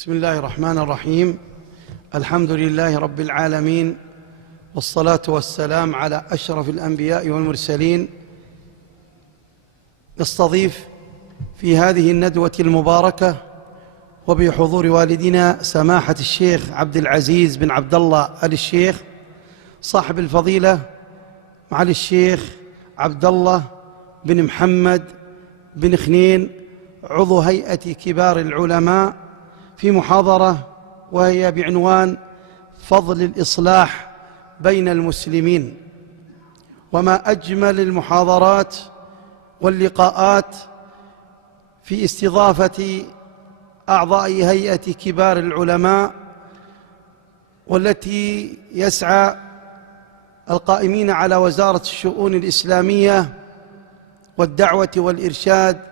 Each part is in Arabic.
بسم الله الرحمن الرحيم. الحمد لله رب العالمين، والصلاة والسلام على أشرف الأنبياء والمرسلين. نستضيف في هذه الندوة المباركة وبحضور والدنا سماحة الشيخ عبد العزيز بن عبد الله آل الشيخ صاحب الفضيلة، معالي الشيخ عبد الله بن محمد بن خنين، عضو هيئة كبار العلماء، في محاضرة وهي بعنوان فضل الإصلاح بين المسلمين. وما أجمل المحاضرات واللقاءات في استضافة أعضاء هيئة كبار العلماء، والتي يسعى القائمين على وزارة الشؤون الإسلامية والدعوة والإرشاد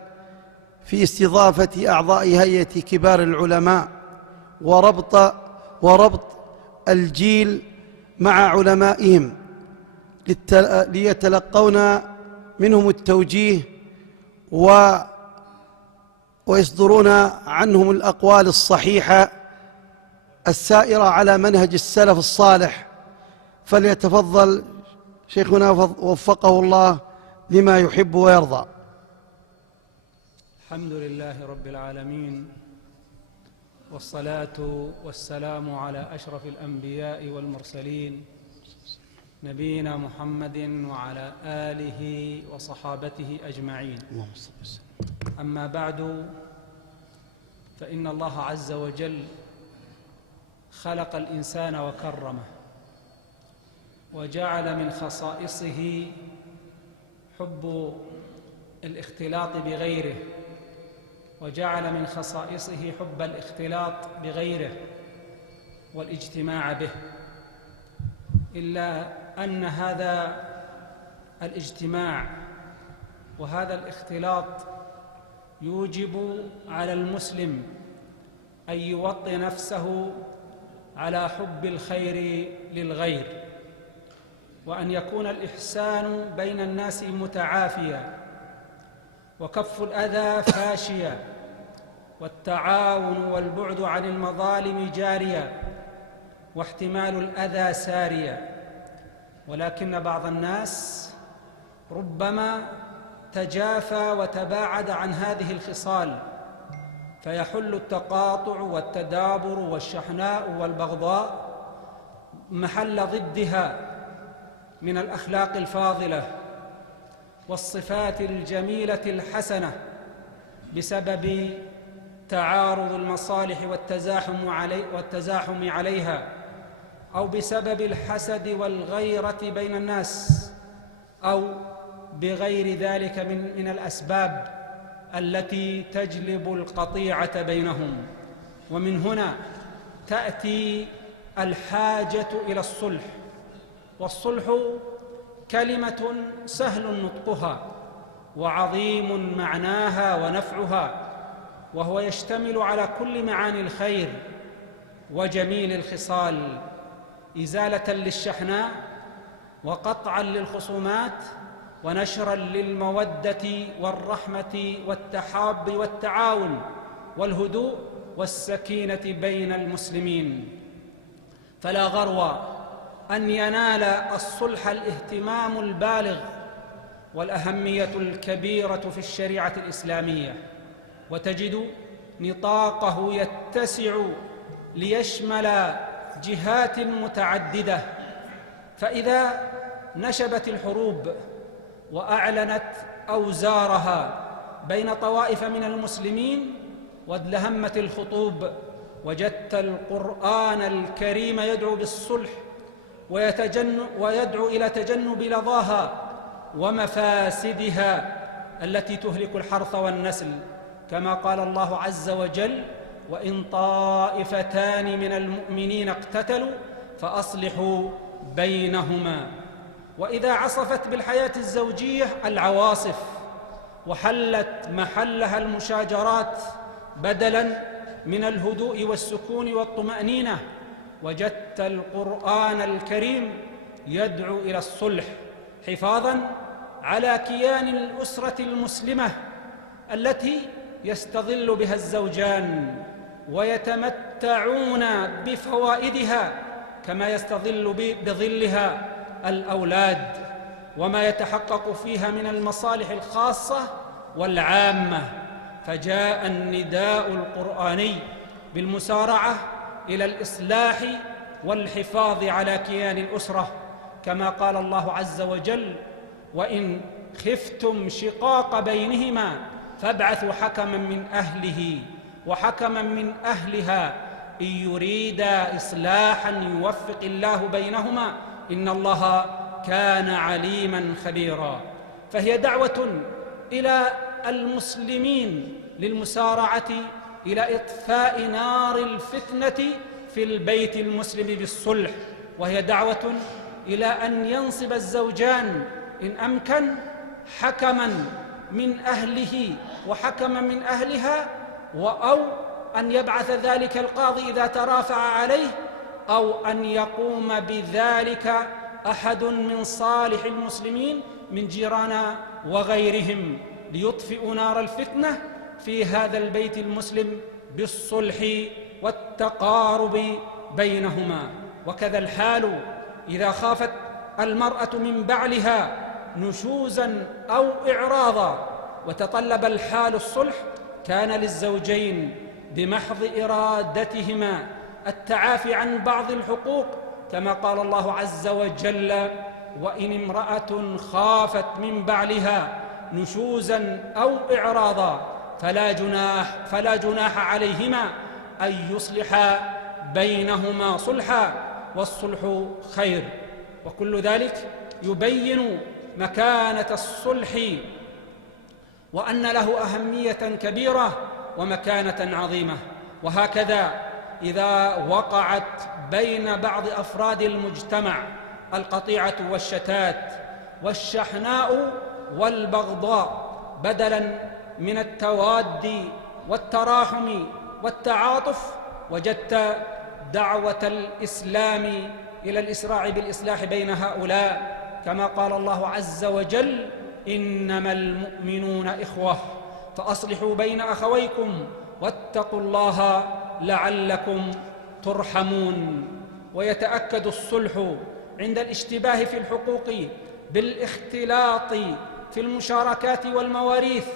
في استضافة أعضاء هيئة كبار العلماء وربط الجيل مع علمائهم ليتلقون منهم التوجيه ويصدرون عنهم الأقوال الصحيحة السائرة على منهج السلف الصالح. فليتفضل شيخنا وفقه الله لما يحب ويرضى. الحمد لله رب العالمين، والصلاة والسلام على أشرف الأنبياء والمرسلين، نبينا محمد وعلى آله وصحابته أجمعين. أما بعد، فإن الله عز وجل خلق الإنسان وكرمه، وجعل من خصائصه حب الاختلاط بغيره، وجعل من خصائصه حب الاختلاط بغيره والاجتماع به. إلا أن هذا الاجتماع وهذا الاختلاط يوجب على المسلم أن يوطئ نفسه على حب الخير للغير، وأن يكون الإحسان بين الناس متعافيا، وكف الأذى فاشيا، والتعاون والبعد عن المظالم جاريا، واحتمال الأذى ساريا. ولكن بعض الناس ربما تجافى وتباعد عن هذه الخصال، فيحل التقاطع والتدابر والشحناء والبغضاء محل ضدها من الأخلاق الفاضلة والصفات الجميلة الحسنة، بسبب تعارض المصالح والتزاحم عليها، أو بسبب الحسد والغيرة بين الناس، أو بغير ذلك من الأسباب التي تجلب القطيعة بينهم. ومن هنا تأتي الحاجة إلى الصلح. والصلح كلمة سهل نطقها وعظيم معناها ونفعها، وهو يشتمل على كل معاني الخير وجميل الخصال، إزالة للشحناء، وقطعا للخصومات، ونشرا للمودة والرحمة والتحاب والتعاون والهدوء والسكينة بين المسلمين. فلا غرو أن ينال الصلح الاهتمام البالغ والأهمية الكبيرة في الشريعة الإسلامية، وتجد نطاقه يتسع ليشمل جهات متعددة. فإذا نشبت الحروب وأعلنت أوزارها بين طوائف من المسلمين وادلهمت الخطوب، وجدت القرآن الكريم يدعو بالصلح ويدعو إلى تجنب لظاها ومفاسدها التي تهلك الحرث والنسل، كما قال الله عز وجل: وإن طائفتان من المؤمنين اقتتلوا فأصلحوا بينهما. وإذا عصفت بالحياة الزوجية العواصف وحلت محلها المشاجرات بدلاً من الهدوء والسكون والطمأنينة، وجدت القرآن الكريم يدعو إلى الصلح، حفاظاً على كيان الأسرة المسلمة التي يستظل بها الزوجان ويتمتعون بفوائدها كما يستظل بظلها الأولاد، وما يتحقق فيها من المصالح الخاصة والعامة. فجاء النداء القرآني بالمسارعة إلى الإصلاح والحفاظ على كيان الأسرة، كما قال الله عز وجل: وإن خفتم شقاق بينهما فابعثوا حكما من أهله وحكما من أهلها إن يريدا إصلاحا يوفق الله بينهما إن الله كان عليما خبيرا. فهي دعوة إلى المسلمين للمسارعة إلى إطفاء نار الفتنة في البيت المسلم بالصلح، وهي دعوة إلى أن ينصب الزوجان إن أمكن حكما من أهله وحكما من أهلها، أو أن يبعث ذلك القاضي إذا ترافع عليه، أو أن يقوم بذلك أحد من صالح المسلمين من جيران وغيرهم ليطفئوا نار الفتنة في هذا البيت المسلم بالصلح والتقارب بينهما. وكذا الحال إذا خافت المرأة من بعلها نشوزا أو إعراضا وتطلب الحال الصلح، كان للزوجين بمحض إرادتهما التعافي عن بعض الحقوق، كما قال الله عز وجل: وإن امرأة خافت من بعلها نشوزا أو إعراضا فلا جناح عليهما أن يصلحا بينهما صلحا والصلح خير. وكل ذلك يبين مكانة الصلح وأن له أهمية كبيرة ومكانة عظيمة. وهكذا إذا وقعت بين بعض أفراد المجتمع القطيعة والشتات والشحناء والبغضاء، بدلاً من التواد والتراحم والتعاطف، وجدت دعوة الإسلام إلى الإسراع بالإصلاح بين هؤلاء، كما قال الله عز وجل: إنما المؤمنون إخوة فأصلحوا بين أخويكم واتقوا الله لعلكم ترحمون. ويتأكد الصلح عند الاشتباه في الحقوق بالاختلاط في المشاركات والمواريث،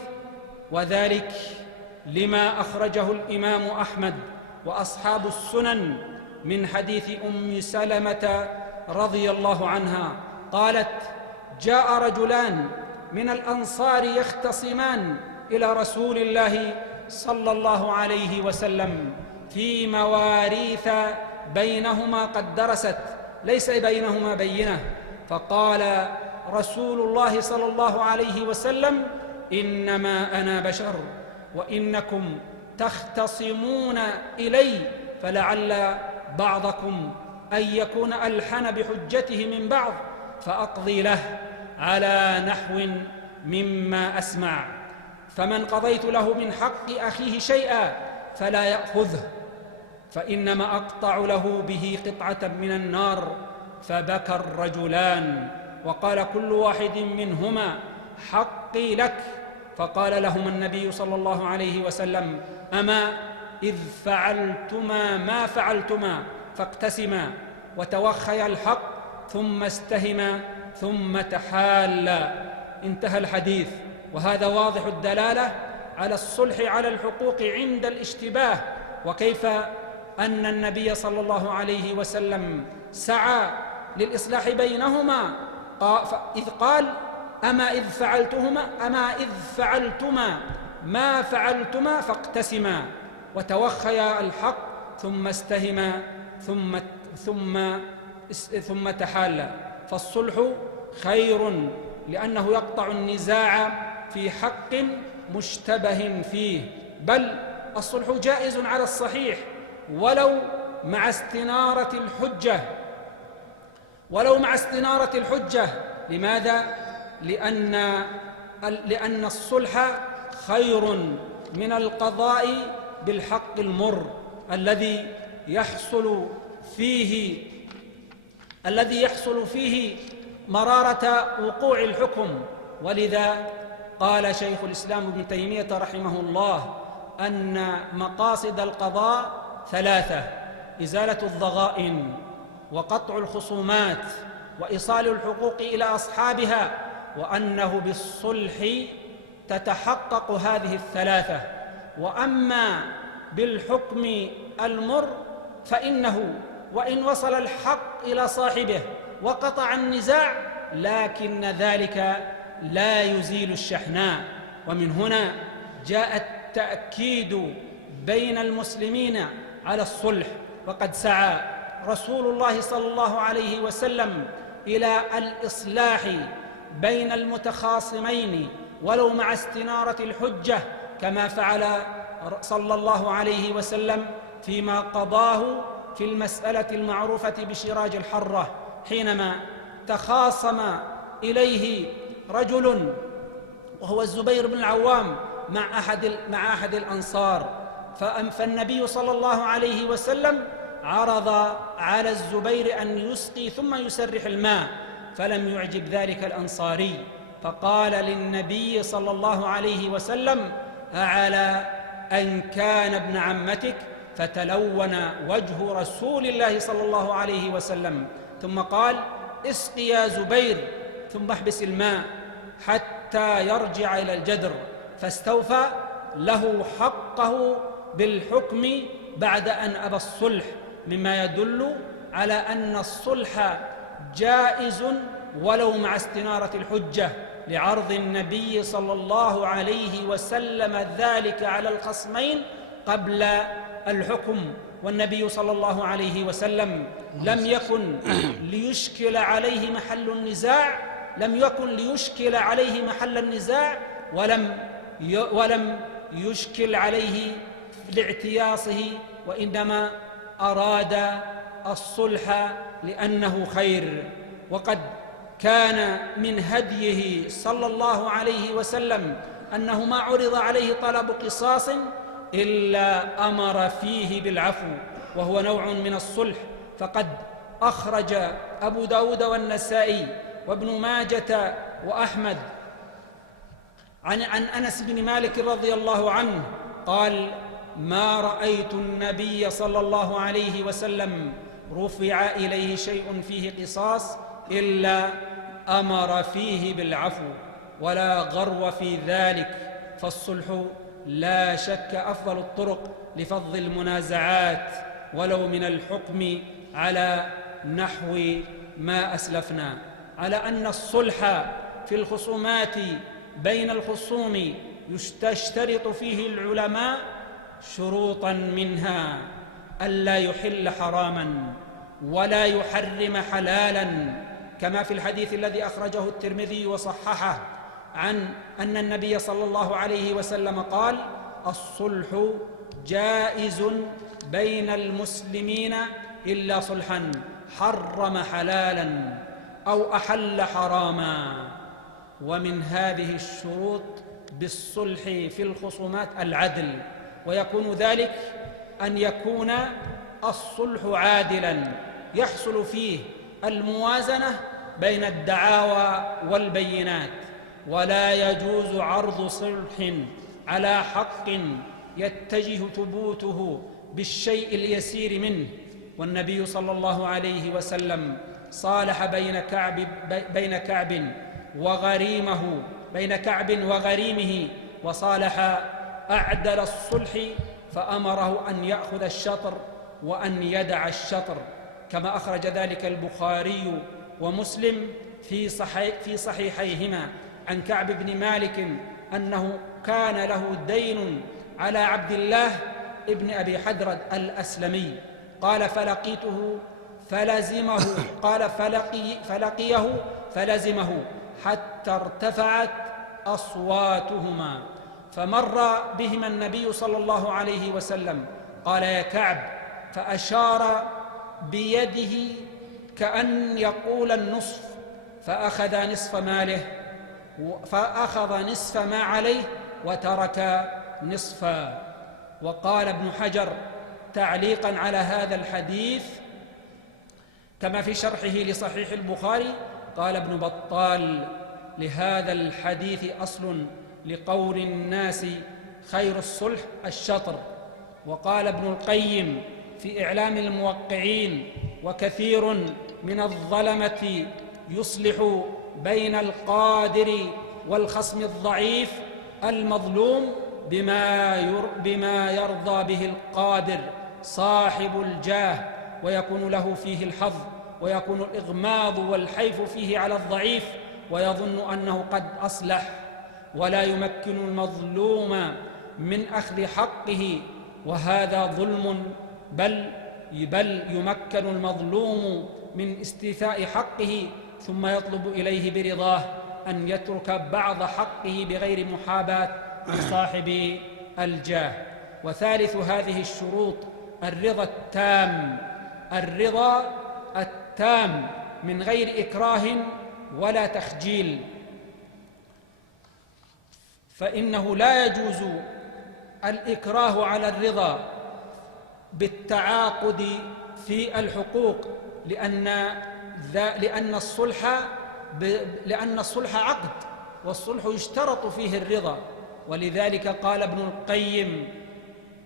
وذلك لما أخرجه الإمام أحمد وأصحاب السنن من حديث أم سلمة رضي الله عنها قالت: جاء رجلان من الأنصار يختصمان إلى رسول الله صلى الله عليه وسلم في مواريث بينهما قد درست ليس بينهما بينة، فقال رسول الله صلى الله عليه وسلم: إنما أنا بشر وإنكم تختصمون إلي، فلعل بعضكم أن يكون ألحن بحجته من بعض، فأقضي له على نحو مما أسمع، فمن قضيت له من حق أخيه شيئا فلا يأخذه، فإنما أقطع له به قطعة من النار. فبكى الرجلان وقال كل واحد منهما: حقي لك. فقال لهما النبي صلى الله عليه وسلم: أما إذ فعلتما ما فعلتما فاقتسما وتوخيا الحق ثم استهما ثم تحالا. انتهى الحديث. وهذا واضح الدلالة على الصلح على الحقوق عند الاشتباه، وكيف أن النبي صلى الله عليه وسلم سعى للإصلاح بينهما، إذ قال: أما إذ فعلتما ما فعلتما فاقتسما وتوخيا الحق ثم استهما ثم تحالا. فالصلح خير لأنه يقطع النزاع في حق مشتبه فيه، بل الصلح جائز على الصحيح ولو مع استنارة الحجة. لماذا؟ لأن الصلح خير من القضاء بالحق المر الذي يحصل فيه مرارة وقوع الحكم. ولذا قال شيخ الإسلام ابن تيمية رحمه الله: أن مقاصد القضاء ثلاثة: إزالة الضغائن، وقطع الخصومات، وإيصال الحقوق إلى أصحابها، وأنه بالصلح تتحقق هذه الثلاثة. وأما بالحكم المر فإنه وإن وصل الحق إلى صاحبه وقطع النزاع لكن ذلك لا يزيل الشحناء. ومن هنا جاء التأكيد بين المسلمين على الصلح، وقد سعى رسول الله صلى الله عليه وسلم إلى الإصلاح بين المتخاصمين ولو مع استنارة الحجة، كما فعل صلى الله عليه وسلم فيما قضاه في المسألة المعروفة بشراج الحرة، حينما تخاصم إليه رجل وهو الزبير بن العوام مع أحد الأنصار، فالنبي صلى الله عليه وسلم عرض على الزبير أن يسقي ثم يسرح الماء، فلم يعجب ذلك الأنصاري، فقال للنبي صلى الله عليه وسلم: أعلى أن كان ابن عمتك؟ فتلون وجه رسول الله صلى الله عليه وسلم، ثم قال: اسق يا زبير ثم احبس الماء حتى يرجع إلى الجدر، فاستوفى له حقه بالحكم بعد أن أبى الصلح، مما يدل على أن الصلح جائز ولو مع استنارة الحجة، لعرض النبي صلى الله عليه وسلم ذلك على الخصمين قبل الحكم. والنبي صلى الله عليه وسلم لم يكن ليشكل عليه محل النزاع ولم يشكل عليه لاعتياصه، وإنما أراد الصلح لأنه خير. وقد كان من هديه صلى الله عليه وسلم أنه ما عرض عليه طلب قصاص إلا أمر فيه بالعفو، وهو نوع من الصلح. فقد أخرج أبو داود والنسائي وابن ماجة وأحمد عن أنس بن مالك رضي الله عنه قال: ما رأيت النبي صلى الله عليه وسلم رفع إليه شيء فيه قصاص إلا أمر فيه بالعفو، ولا غرو في ذلك، فالصلح لا شك أفضل الطرق لفض المنازعات ولو من الحكم على نحو ما أسلفنا، على أن الصلح في الخصومات بين الخصوم يشترط فيه العلماء شروطا، منها ألا يحل حراما ولا يحرم حلالا، كما في الحديث الذي أخرجه الترمذي وصححه عن أن النبي صلى الله عليه وسلم قال: الصلح جائز بين المسلمين إلا صلحا حرم حلالا أو أحل حراما. ومن هذه الشروط بالصلح في الخصومات العدل، ويكون ذلك أن يكون الصلح عادلا يحصل فيه الموازنة بين الدعاوى والبينات، ولا يجوز عرض صلح على حق يتجه ثبوته بالشيء اليسير منه. والنبي صلى الله عليه وسلم صالح بين كعب وغريمه وصالح أعدل الصلح، فأمره أن يأخذ الشطر وأن يدع الشطر، كما أخرج ذلك البخاري ومسلم في صحيحيهما عن كعب بن مالك أنه كان له دين على عبد الله ابن أبي حدرد الأسلمي، قال فلقيه فلزمه حتى ارتفعت أصواتهما، فمر بهما النبي صلى الله عليه وسلم قال: يا كعب، فأشار بيده كأن يقول النصف، فأخذ نصف ما عليه وترك نصفا. وقال ابن حجر تعليقا على هذا الحديث كما في شرحه لصحيح البخاري، قال ابن بطال: لهذا الحديث أصل لقول الناس خير الصلح الشطر. وقال ابن القيم في إعلام الموقعين: وكثير من الظلمة يصلح بين القادر والخصم الضعيف المظلوم بما يرضى به القادر صاحب الجاه، ويكون له فيه الحظ، ويكون الإغماض والحيف فيه على الضعيف، ويظن أنه قد أصلح، ولا يمكن المظلوم من أخذ حقه، وهذا ظلم، بل يمكن المظلوم من استيفاء حقه، ثم يطلب إليه برضاه أن يترك بعض حقه بغير محاباة لصاحب الجاه. وثالث هذه الشروط الرضا التام من غير إكراه ولا تخجيل، فإنه لا يجوز الإكراه على الرضا بالتعاقد في الحقوق، لأن الصلح عقد، والصلح يشترط فيه الرضا. ولذلك قال ابن القيم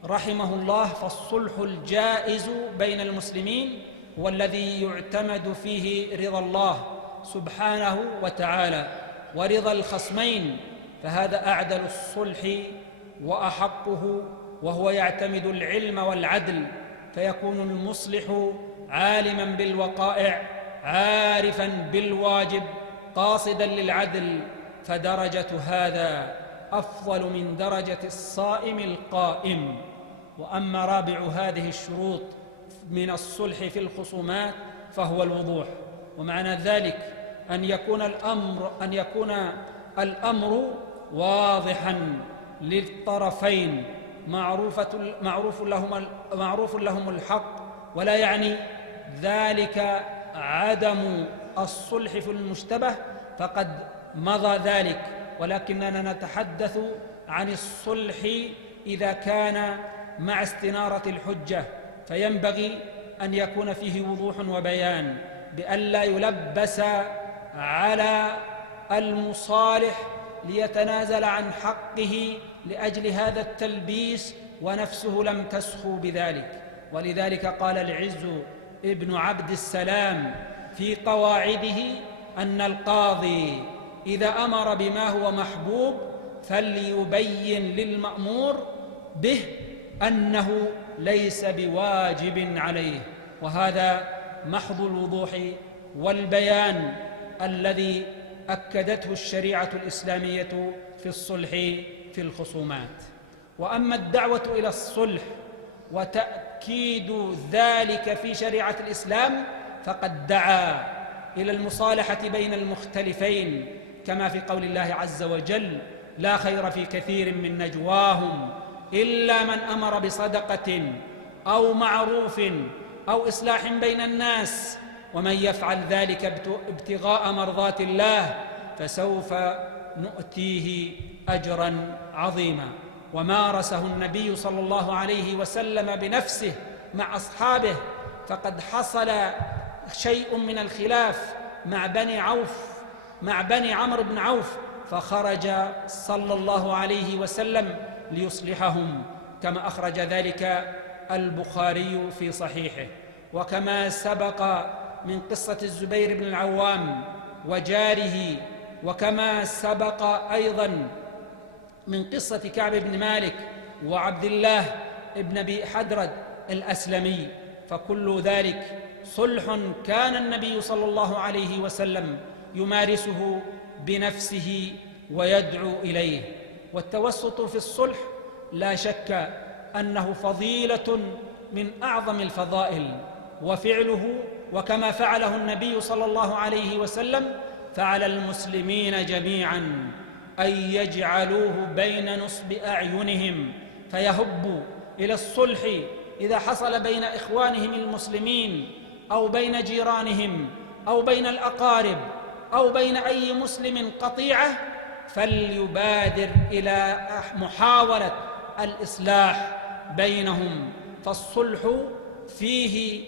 رحمه الله: فالصلح الجائز بين المسلمين هو الذي يعتمد فيه رضا الله سبحانه وتعالى ورضا الخصمين، فهذا أعدل الصلح وأحقه، وهو يعتمد العلم والعدل، فيكون المصلح عالما بالوقائع عارفا بالواجب قاصدا للعدل، فدرجة هذا أفضل من درجة الصائم القائم. وأما رابع هذه الشروط من الصلح في الخصومات فهو الوضوح، ومعنى ذلك أن يكون الأمر واضحا للطرفين، معروف لهم الحق، ولا يعني ذلك عدم الصلح في المشتبه، فقد مضى ذلك، ولكننا نتحدث عن الصلح إذا كان مع استنارة الحجة، فينبغي أن يكون فيه وضوح وبيان، بألا يلبس على المصالح ليتنازل عن حقه لأجل هذا التلبيس ونفسه لم تسخو بذلك. ولذلك قال العز ابن عبد السلام في قواعده أن القاضي إذا أمر بما هو محبوب فليبين للمأمور به أنه ليس بواجب عليه، وهذا محض الوضوح والبيان الذي أكدته الشريعة الإسلامية في الصلح في الخصومات. وأما الدعوة إلى الصلح وتأكيد ذلك في شريعة الإسلام فقد دعا إلى المصالحة بين المختلفين، كما في قول الله عز وجل: لا خير في كثير من نجواهم إلا من أمر بصدقة أو معروف أو إصلاح بين الناس، ومن يفعل ذلك ابتغاء مرضات الله فسوف نؤتيه أجرا عظيما. ومارسه النبي صلى الله عليه وسلم بنفسه مع أصحابه، فقد حصل شيء من الخلاف مع بني عمرو بن عوف، فخرج صلى الله عليه وسلم ليصلحهم، كما أخرج ذلك البخاري في صحيحه. وكما سبق من قصة الزبير بن العوام وجاره، وكما سبق أيضا من قصة كعب بن مالك وعبد الله بن أبي حدرد الأسلمي، فكل ذلك صلح كان النبي صلى الله عليه وسلم يمارسه بنفسه ويدعو إليه. والتوسط في الصلح لا شك أنه فضيلة من أعظم الفضائل، وفعله وكما فعله النبي صلى الله عليه وسلم فعلى المسلمين جميعا أن يجعلوه بين نصب أعينهم، فيهبوا إلى الصلح إذا حصل بين إخوانهم المسلمين أو بين جيرانهم أو بين الأقارب أو بين أي مسلم قطيعة، فليبادر إلى محاولة الإصلاح بينهم، فالصلح فيه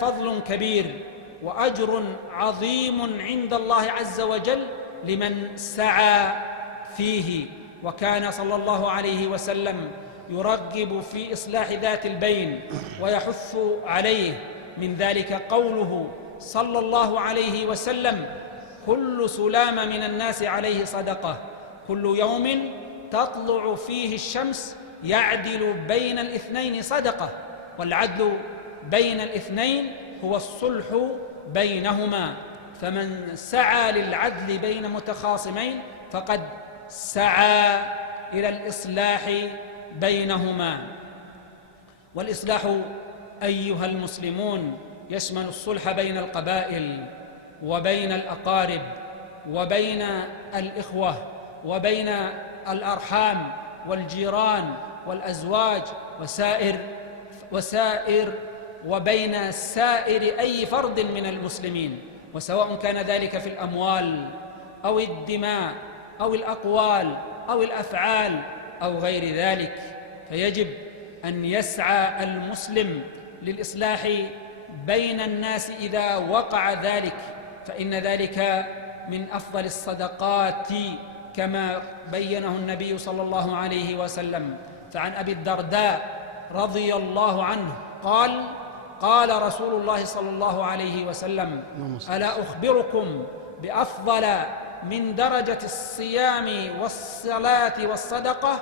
فضل كبير وأجر عظيم عند الله عز وجل لمن سعى فيه. وكان صلى الله عليه وسلم يرغب في إصلاح ذات البين ويحث عليه. من ذلك قوله صلى الله عليه وسلم: كل سلام من الناس عليه صدقة، كل يوم تطلع فيه الشمس يعدل بين الاثنين صدقة. والعدل بين الاثنين هو الصلح بينهما، فمن سعى للعدل بين متخاصمين فقد سعى إلى الإصلاح بينهما. والإصلاح أيها المسلمون يشمل الصلح بين القبائل وبين الأقارب وبين الإخوة وبين الأرحام والجيران والأزواج وبين سائر أي فرد من المسلمين، وسواء كان ذلك في الأموال أو الدماء أو الأقوال أو الأفعال أو غير ذلك. فيجب أن يسعى المسلم للإصلاح بين الناس إذا وقع ذلك، فإن ذلك من أفضل الصدقات كما بينه النبي صلى الله عليه وسلم. فعن أبي الدرداء رضي الله عنه قال: قال رسول الله صلى الله عليه وسلم: ألا أخبركم بأفضل من درجة الصيام والصلاة والصدقة؟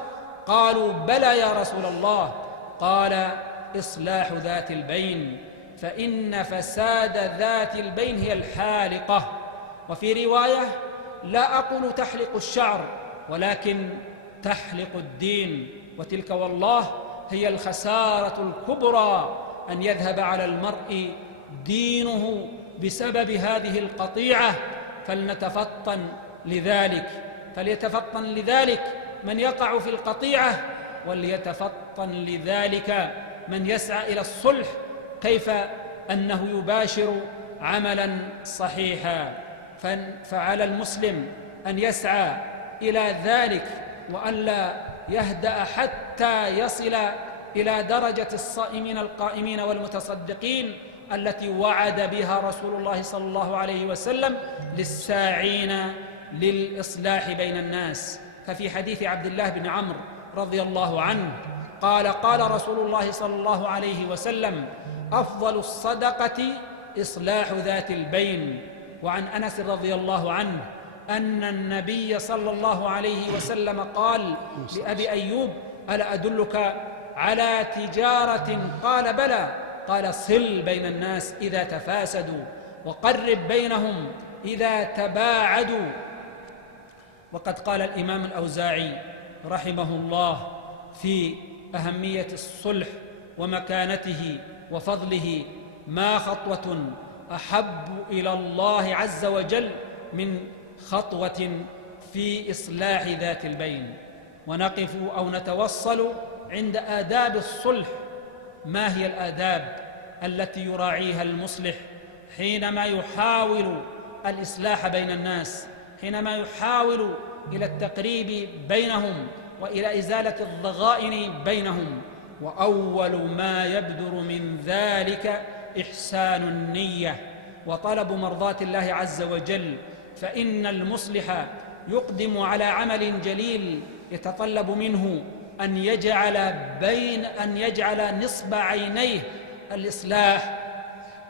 قالوا: بلى يا رسول الله. قال: إصلاح ذات البين، فإن فساد ذات البين هي الحالقة. وفي رواية: لا أقول تحلق الشعر ولكن تحلق الدين، وتلك والله هي الخسارة الكبرى، أن يذهب على المرء دينه بسبب هذه القطيعة. فليتفطن لذلك من يقع في القطيعة، وليتفطن لذلك من يسعى إلى الصلح، كيف أنه يباشر عملا صحيحا. فعلى المسلم أن يسعى إلى ذلك، وألا يهدأ حتى يصل إلى درجة الصائمين القائمين والمتصدقين التي وعد بها رسول الله صلى الله عليه وسلم للساعين للإصلاح بين الناس. ففي حديث عبد الله بن عمرو رضي الله عنه قال: قال رسول الله صلى الله عليه وسلم: أفضل الصدقة إصلاح ذات البين. وعن أنس رضي الله عنه أن النبي صلى الله عليه وسلم قال لأبي أيوب: ألا أدلك على تجارة؟ قال: بلى. قال: صل بين الناس إذا تفاسدوا، وقرب بينهم إذا تباعدوا. وقد قال الإمام الأوزاعي رحمه الله في أهمية الصلح ومكانته وفضله: ما خطوة أحب إلى الله عز وجل من خطوة في إصلاح ذات البين. ونقف أو نتوصل عند آداب الصلح. ما هي الآداب التي يراعيها المصلح حينما يحاول الإصلاح بين الناس، حينما يحاول إلى التقريب بينهم وإلى إزالة الضغائن بينهم؟ وأول ما يبدر من ذلك إحسان النية وطلب مرضاة الله عز وجل، فإن المصلح يقدم على عمل جليل يتطلب منه أن يجعل نصب عينيه الإصلاح،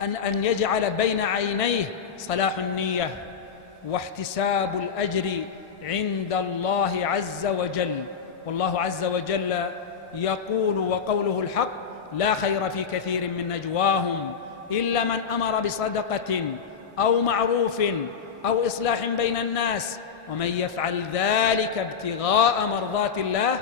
أن يجعل بين عينيه صلاح النية واحتساب الأجر عند الله عز وجل. والله عز وجل يقول وقوله الحق: لا خير في كثير من نجواهم إلا من أمر بصدقة أو معروف أو إصلاح بين الناس، ومن يفعل ذلك ابتغاء مرضات الله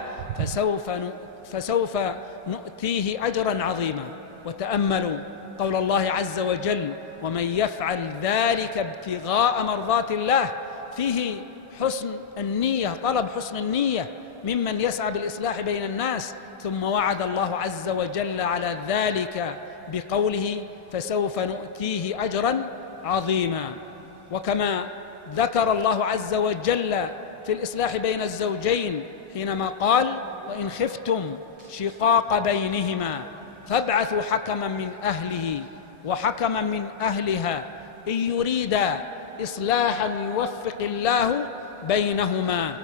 فسوف نؤتيه أجرا عظيما. وتأملوا قول الله عز وجل: ومن يفعل ذلك ابتغاء مرضات الله، فيه حسن النية، طلب حسن النية ممن يسعى بالإصلاح بين الناس. ثم وعد الله عز وجل على ذلك بقوله: فسوف نؤتيه أجرا عظيما. وكما ذكر الله عز وجل في الإصلاح بين الزوجين حينما قال: وإن خفتم شقاق بينهما فابعثوا حكما من أهله وحكما من أهلها إن يريدا إصلاحا يوفق الله بينهما.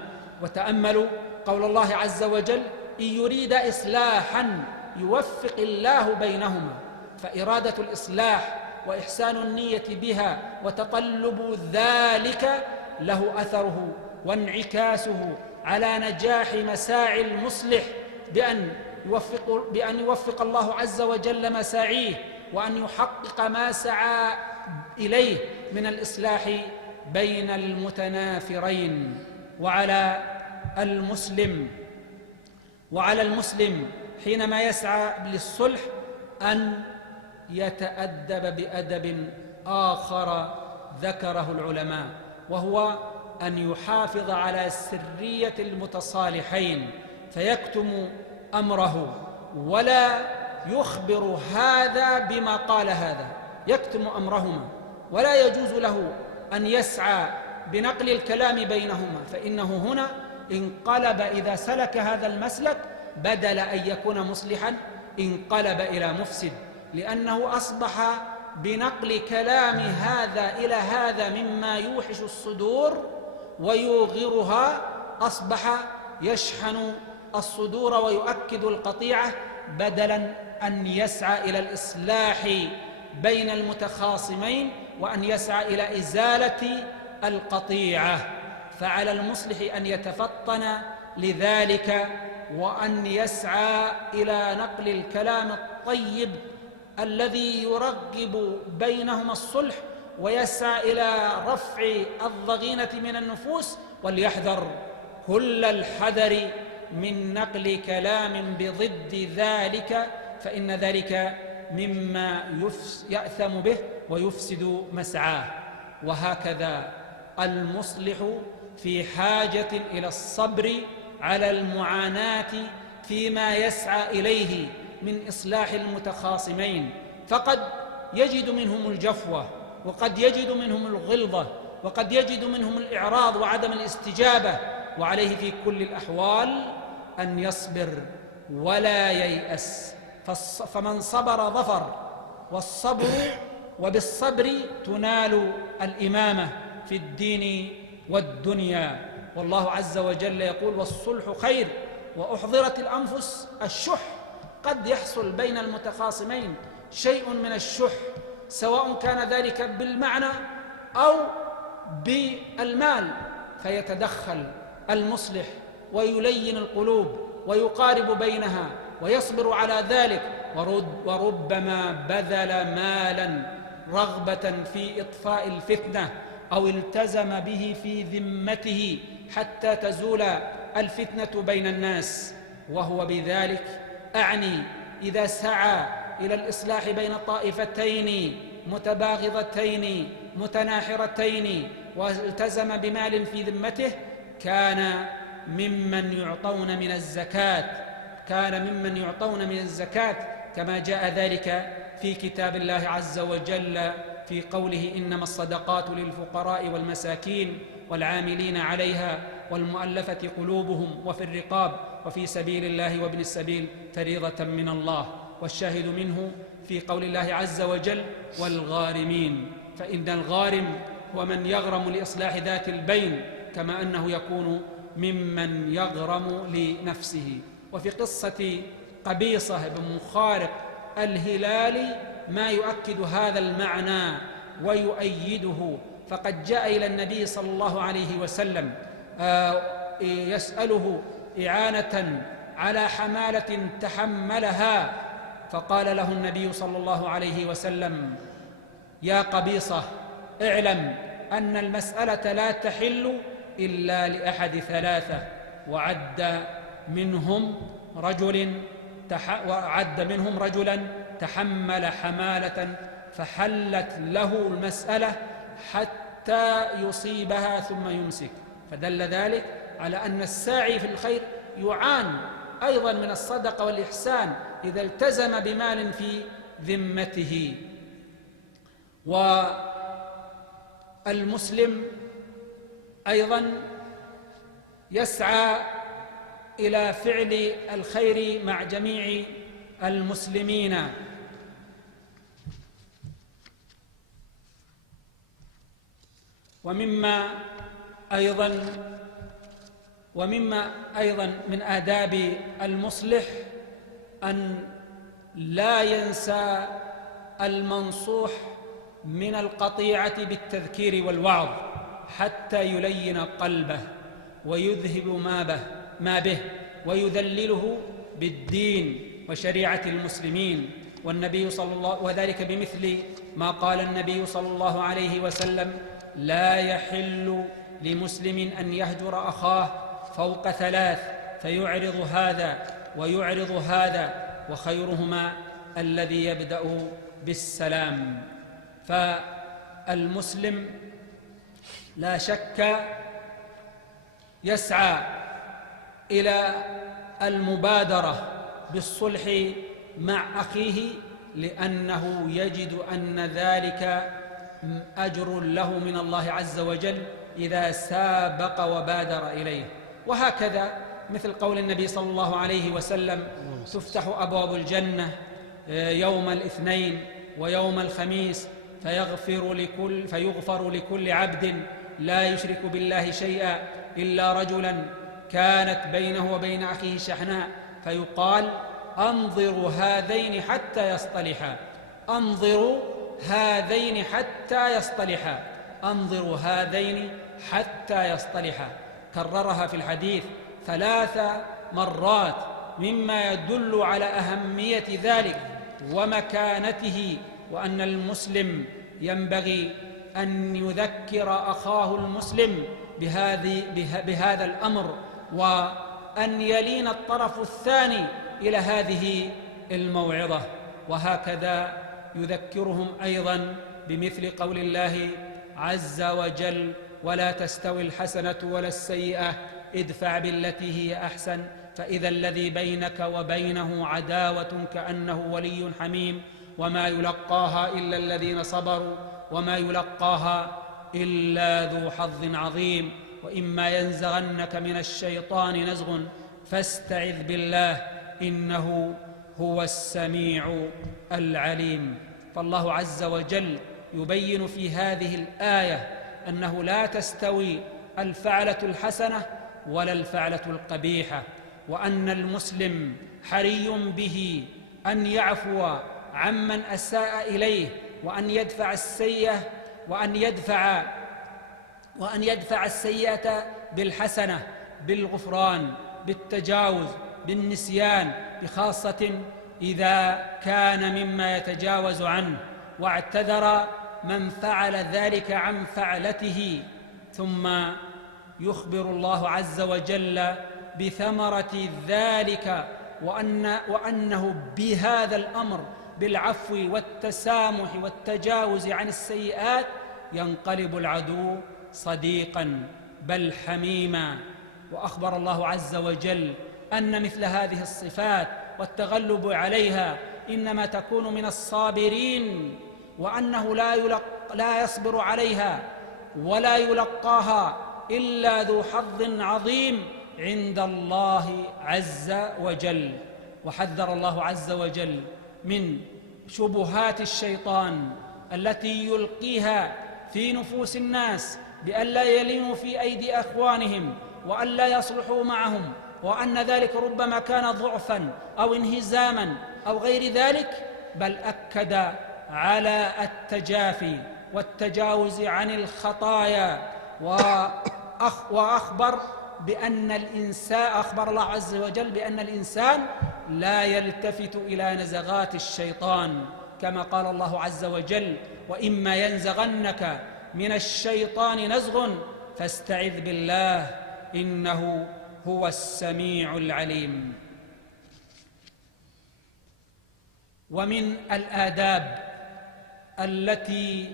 وتأملوا قول الله عز وجل: إن يريد إصلاحا يوفق الله بينهما. فإرادة الإصلاح وإحسان النية بها وتطلب ذلك له أثره وانعكاسه على نجاح مساعي المصلح بأن يوفق الله عز وجل مساعيه، وأن يحقق ما سعى إليه من الإصلاح بين المتنافرين. وعلى المسلم حينما يسعى للصلح أن يتأدب بأدب آخر ذكره العلماء، وهو أن يحافظ على سرية المتصالحين، فيكتم أمره ولا يخبر هذا بما قال هذا، يكتم أمرهما، ولا يجوز له أن يسعى بنقل الكلام بينهما، فإنه هنا انقلب، إذا سلك هذا المسلك بدل أن يكون مصلحا انقلب إلى مفسد، لأنه أصبح بنقل كلام هذا إلى هذا مما يوحش الصدور ويوغرها، أصبح يشحن الصدور ويؤكد القطيعة، بدلاً أن يسعى إلى الإصلاح بين المتخاصمين وأن يسعى إلى إزالة القطيعة. فعلى المصلح أن يتفطن لذلك، وأن يسعى إلى نقل الكلام الطيب الذي يرغب بينهما الصلح، ويسعى إلى رفع الضغينة من النفوس، وليحذر كل الحذر من نقل كلام بضد ذلك، فإن ذلك مما يأثم به ويفسد مسعاه. وهكذا المصلح في حاجة إلى الصبر على المعاناة فيما يسعى إليه من إصلاح المتخاصمين، فقد يجد منهم الجفوة، وقد يجد منهم الغلظة، وقد يجد منهم الإعراض وعدم الاستجابة، وعليه في كل الأحوال أن يصبر ولا ييأس، فمن صبر ظفر، وبالصبر تنال الإمامة في الدين والدنيا. والله عز وجل يقول: والصلح خير وأحضرت الأنفس الشح. قد يحصل بين المتخاصمين شيء من الشح، سواء كان ذلك بالمعنى أو بالمال، فيتدخل المصلح ويلين القلوب ويقارب بينها ويصبر على ذلك، وربما بذل مالا رغبة في إطفاء الفتنة أو التزم به في ذمته حتى تزول الفتنة بين الناس، وهو بذلك أعني إذا سعى إلى الإصلاح بين طائفتين متباغضتين متناحرتين والتزم بمال في ذمته، كان ممن يعطون من الزكاة كما جاء ذلك في كتاب الله عز وجل في قوله: إنما الصدقات للفقراء والمساكين والعاملين عليها والمؤلفة قلوبهم وفي الرقاب وفي سبيل الله وابن السبيل فريضة من الله. والشاهد منه في قول الله عز وجل: والغارمين، فإن الغارم هو من يغرم لإصلاح ذات البين، كما أنه يكون ممن يغرم لنفسه. وفي قصة قبيصة بن مخارق الهلالي ما يؤكد هذا المعنى ويؤيده، فقد جاء إلى النبي صلى الله عليه وسلم يسأله إعانة على حمالة تحملها، فقال له النبي صلى الله عليه وسلم: يا قبيصة، اعلم أن المسألة لا تحل إلا لأحد ثلاثة، وعد منهم رجلا تحمل حمالة فحلت له المسألة حتى يصيبها ثم يمسك، فدل ذلك على أن الساعي في الخير يعان أيضا من الصدقة والإحسان إذا التزم بمال في ذمته. والمسلم أيضا يسعى إلى فعل الخير مع جميع المسلمين، ومما أيضا ومما أيضا من آداب المصلح أن لا ينسى المنصوح من القطيعة بالتذكير والوعظ حتى يلين قلبه ويذهب ما به ويذلله بالدين وشريعة المسلمين. وذلك بمثل ما قال النبي صلى الله عليه وسلم: لا يحل لمسلم أن يهجر أخاه فوق 3 فيعرض هذا ويعرض هذا، وخيرهما الذي يبدأ بالسلام. فالمسلم لا شك يسعى إلى المبادرة بالصلح مع أخيه، لأنه يجد أن ذلك أجر له من الله عز وجل إذا سابق وبادر إليه. وهكذا مثل قول النبي صلى الله عليه وسلم: تفتح أبواب الجنة يوم الاثنين ويوم الخميس فيغفر لكل عبد لا يشرك بالله شيئا إلا رجلا كانت بينه وبين أخيه شحناء، فيقال: أنظروا هذين حتى يصطلحا، أنظروا هذين حتى يصطلحا، أنظروا هذين حتى يصطلحا. كررها في الحديث 3 مرات، مما يدل على أهمية ذلك ومكانته، وأن المسلم ينبغي أن يذكر أخاه المسلم بهذا الأمر، وأن يلين الطرف الثاني إلى هذه الموعظة. وهكذا يذكرهم أيضا بمثل قول الله عز وجل: ولا تستوي الحسنة ولا السيئة ادفع بالتي هي أحسن فإذا الذي بينك وبينه عداوة كأنه ولي حميم وما يلقاها إلا الذين صبروا وما يلقاها إلا ذو حظ عظيم وإما ينزغنك من الشيطان نزغ فاستعذ بالله إنه هو السميع العليم. فالله عز وجل يبين في هذه الآية أنه لا تستوي الفعلة الحسنة ولا الفعلة القبيحة، وأن المسلم حري به أن يعفو عمن أساء إليه، وأن يدفع السيئة بالحسنة، بالغفران، بالتجاوز، بالنسيان، بخاصة إذا كان مما يتجاوز عنه، واعتذر من فعل ذلك عن فعلته. ثم يخبر الله عز وجل بثمرة ذلك، وأنه بهذا الأمر بالعفو والتسامح والتجاوز عن السيئات ينقلب العدو صديقا بل حميما. وأخبر الله عز وجل أن مثل هذه الصفات والتغلب عليها إنما تكون من الصابرين، وأنه لا يصبر عليها ولا يلقاها إلا ذو حظ عظيم عند الله عز وجل. وحذر الله عز وجل من شبهات الشيطان التي يلقيها في نفوس الناس بألا يلينوا في أيدي أخوانهم وألا يصلحوا معهم، وأن ذلك ربما كان ضعفا أو انهزاما أو غير ذلك، بل أكد على التجافي والتجاوز عن الخطايا. وأخبر الله عز وجل بأن الإنسان لا يلتفت إلى نزغات الشيطان، كما قال الله عز وجل: وإما ينزغنك من الشيطان نزغ فاستعذ بالله إنه هو السميع العليم. ومن الآداب التي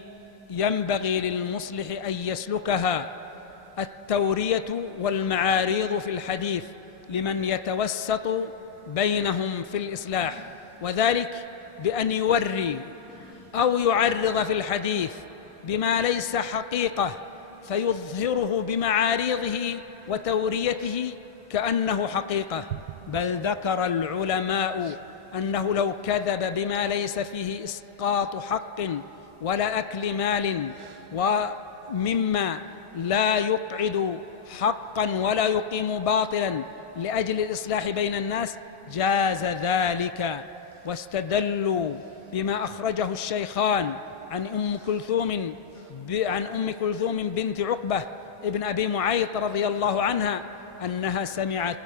ينبغي للمصلح أن يسلكها التورية والمعاريض في الحديث لمن يتوسط بينهم في الإصلاح، وذلك بأن يوري أو يعرض في الحديث بما ليس حقيقة فيظهره بمعاريضه وتوريته كأنه حقيقة. بل ذكر العلماء أنه لو كذب بما ليس فيه إسقاط حق ولا أكل مال ومما لا يقعد حقا ولا يقيم باطلا لأجل الإصلاح بين الناس جاز ذلك. واستدلوا بما أخرجه الشيخان عن أم كلثوم بنت عقبة ابن أبي معيط رضي الله عنها أنها سمعت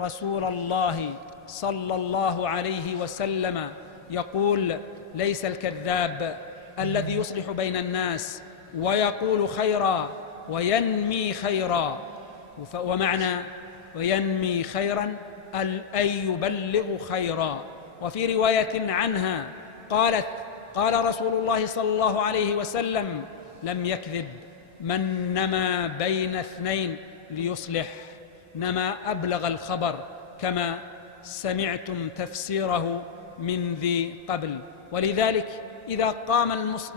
رسول الله صلى الله عليه وسلم يقول: ليس الكذاب الذي يصلح بين الناس ويقول خيرا وينمي خيرا. ومعنى وينمي خيرا أن يبلغ خيرا. وفي رواية عنها قالت: قال رسول الله صلى الله عليه وسلم: لم يكذب من نما بين اثنين ليصلح، نما أبلغ الخبر، كما سمعتم تفسيره من ذي قبل. ولذلك إذا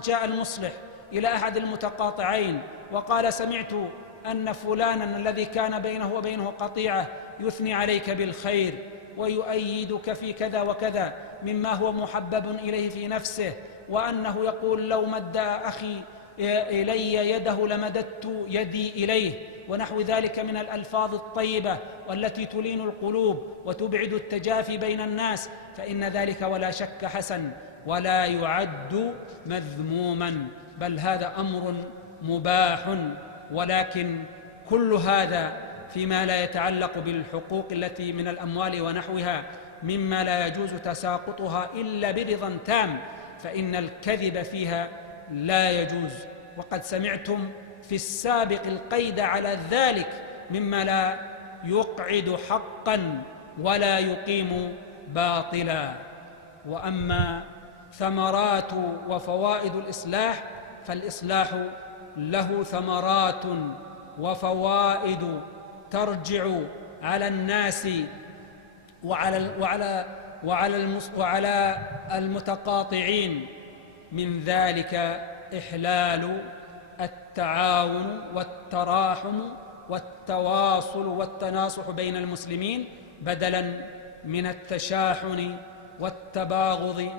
جاء المصلح إلى أحد المتقاطعين وقال: سمعت أن فلانا الذي كان بينه وبينه قطيعة يثني عليك بالخير ويؤيدك في كذا وكذا مما هو محبب إليه في نفسه، وأنه يقول: لو مد أخي إلي يده لمددت يدي إليه، ونحو ذلك من الألفاظ الطيبة والتي تلين القلوب وتبعد التجافي بين الناس، فإن ذلك ولا شك حسن ولا يعد مذموما، بل هذا أمر مباح. ولكن كل هذا فيما لا يتعلق بالحقوق التي من الأموال ونحوها مما لا يجوز تساقطها إلا برضا تام، فإن الكذب فيها لا يجوز. وقد سمعتم في السابق القيد على ذلك مما لا يقعد حقا ولا يقيم باطلا. وأما ثمرات وفوائد الإصلاح فالإصلاح له ثمرات وفوائد ترجع على الناس وعلى المتقاطعين، من ذلك إحلال التعاون والتراحم والتواصل والتناصح بين المسلمين بدلا من التشاحن والتباغض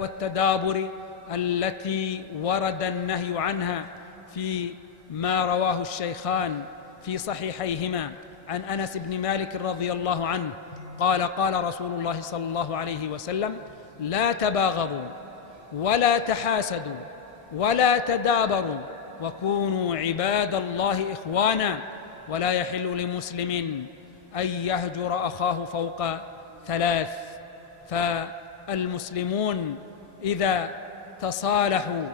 والتدابر التي ورد النهي عنها في ما رواه الشيخان في صحيحيهما عن أنس بن مالك رضي الله عنه قال: قال رسول الله صلى الله عليه وسلم: لا تباغضوا ولا تحاسدوا ولا تدابروا وكونوا عباد الله إخوانا، ولا يحل لمسلم أن يهجر أخاه فوق 3. فالمسلمون إذا تصالحوا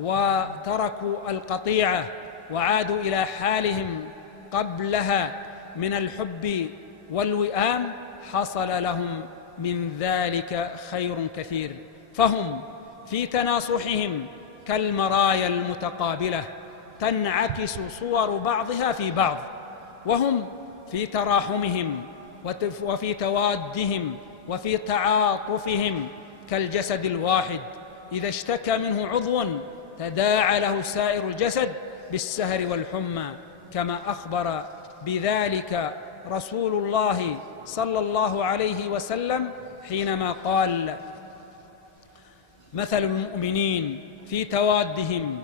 وتركوا القطيعة وعادوا إلى حالهم قبلها من الحب والوئام حصل لهم من ذلك خير كثير، فهم في تناصحهم كالمرايا المتقابلة تنعكس صور بعضها في بعض، وهم في تراحمهم وفي توادهم وفي تعاطفهم كالجسد الواحد، إذا اشتكى منه عضو تداعى له سائر الجسد بالسهر والحمى، كما أخبر بذلك رسول الله صلى الله عليه وسلم حينما قال: مثل المؤمنين في توادهم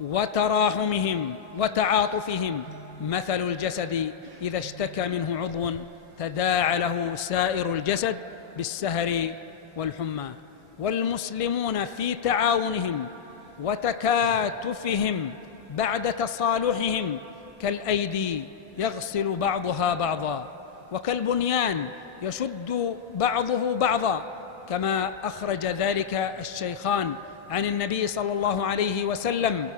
وتراحمهم وتعاطفهم مثل الجسد إذا اشتكى منه عضو تداعى له سائر الجسد بالسهر والحمى. والمسلمون في تعاونهم وتكاتفهم بعد تصالحهم كالأيدي يغسل بعضها بعضا، وكالبنيان يشد بعضه بعضا، كما أخرج ذلك الشيخان عن النبي صلى الله عليه وسلم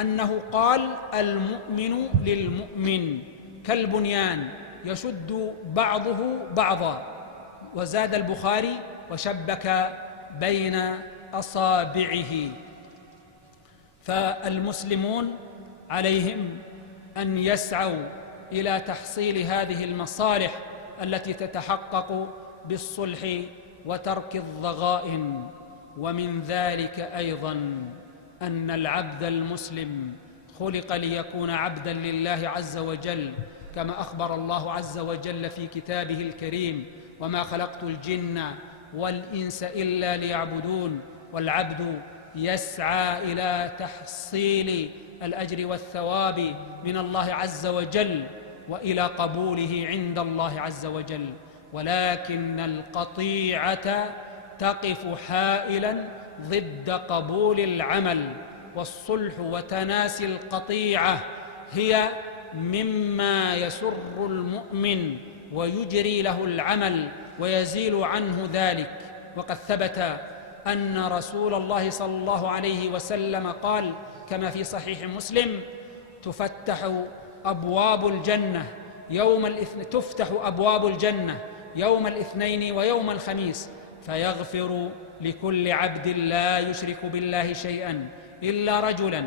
أنه قال: المؤمن للمؤمن كالبنيان يشد بعضه بعضا. وزاد البخاري: وشبك بين أصابعه. فالمسلمون عليهم أن يسعوا إلى تحصيل هذه المصالح التي تتحقق بالصلح وترك الضغائن. ومن ذلك أيضا أن العبد المسلم خلق ليكون عبدا لله عز وجل، كما أخبر الله عز وجل في كتابه الكريم: وما خلقت الجن والإنس إلا ليعبدون. والعبد يسعى إلى تحصيل الأجر والثواب من الله عز وجل وإلى قبوله عند الله عز وجل، ولكن القطيعة تقف حائلاً ضد قبول العمل. والصلح وتناسي القطيعة هي مما يسر المؤمن ويجري له العمل ويزيل عنه ذلك. وقد ثبت أن رسول الله صلى الله عليه وسلم قال كما في صحيح مسلم: تفتح أبواب الجنة يوم الاثنين ويوم الخميس، فيغفر لكل عبد لا يشرك بالله شيئا إلا رجلا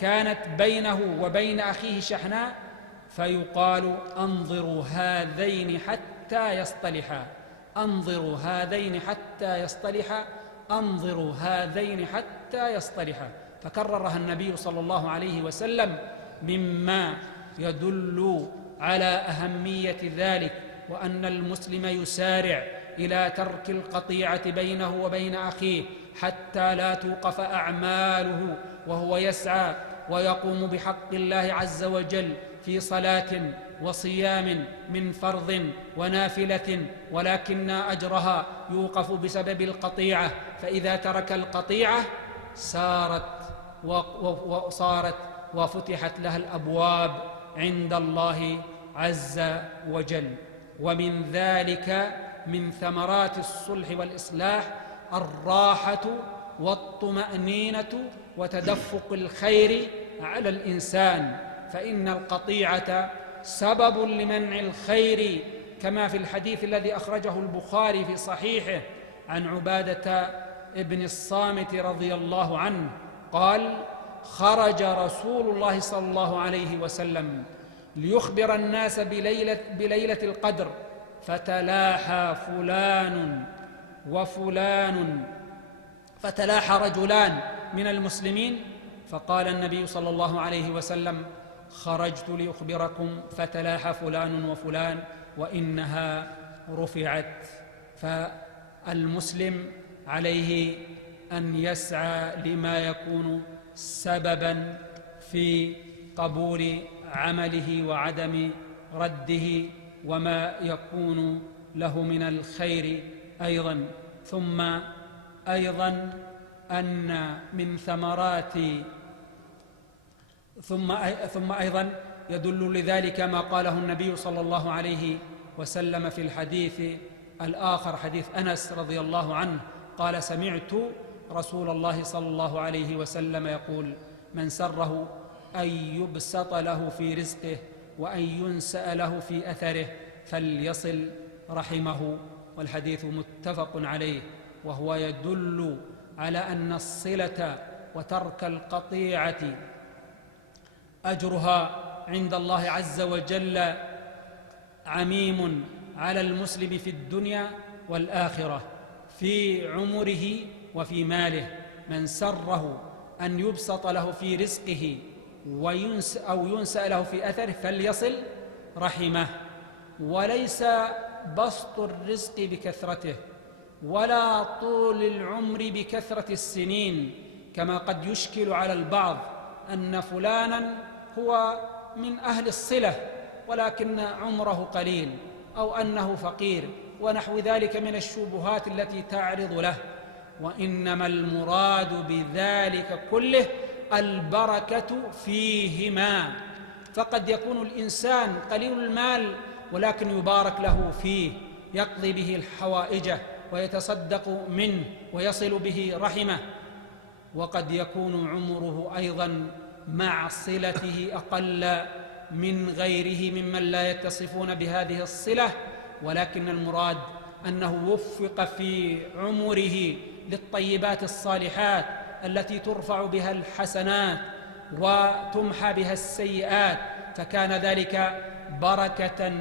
كانت بينه وبين أخيه شحناء، فيقال: أنظروا هذين حتى يصطلحا، أنظروا هذين حتى يصطلحا. فكررها النبي صلى الله عليه وسلم، مما يدل على أهمية ذلك، وأن المسلم يسارع إلى ترك القطيعة بينه وبين أخيه حتى لا توقف أعماله وهو يسعى ويقوم بحق الله عز وجل في صلاة وصيام من فرض ونافلة، ولكن أجرها يوقف بسبب القطيعة. فإذا ترك القطيعة صارت وفتحت لها الأبواب عند الله عز وجل. ومن ذلك من ثمرات الصلح والإصلاح الراحة والطمأنينة وتدفق الخير على الإنسان، فإن القطيعة سبب لمنع الخير، كما في الحديث الذي أخرجه البخاري في صحيحه عن عبادة ابن الصامت رضي الله عنه قال: خرج رسول الله صلى الله عليه رسول ليخبر الناس بليلة القدر، فتلاحى رجلان من المسلمين، فقال النبي صلى الله عليه وسلم: خرجت لأخبركم فتلاحى فلان وفلان وإنها رفعت. فالمسلم عليه أن يسعى لما يكون سبباً في قبول عمله وعدم رده، وما يكون له من الخير أيضاً. ثم أن من ثمرات ثم أيضاً يدل لذلك ما قاله النبي صلى الله عليه وسلم في الحديث الآخر، حديث أنس رضي الله عنه قال: سمعت رسول الله صلى الله عليه وسلم يقول: من سره أن يبسط له في رزقه وأن ينسأ له في أثره فليصل رحمه. والحديث متفق عليه، وهو يدل على أن الصلة وترك القطيعة أجرها عند الله عز وجل عميم على المسلم في الدنيا والآخرة، في عمره وفي ماله. من سره أن يبسط له في رزقه أو ينسأ له في أثره فليصل رحمه. وليس بسط الرزق بكثرته ولا طول العمر بكثرة السنين، كما قد يشكل على البعض أن فلانا هو من أهل الصلة ولكن عمره قليل، أو أنه فقير، ونحو ذلك من الشبهات التي تعرض له. وإنما المراد بذلك كله البركة فيهما، فقد يكون الإنسان قليل المال ولكن يبارك له فيه، يقضي به الحوائج ويتصدق منه ويصل به رحمه. وقد يكون عمره أيضا مع صلته أقل من غيره ممن لا يتصفون بهذه الصلة، ولكن المراد أنه وفق في عمره للطيبات الصالحات التي ترفع بها الحسنات وتمحى بها السيئات، فكان ذلك بركة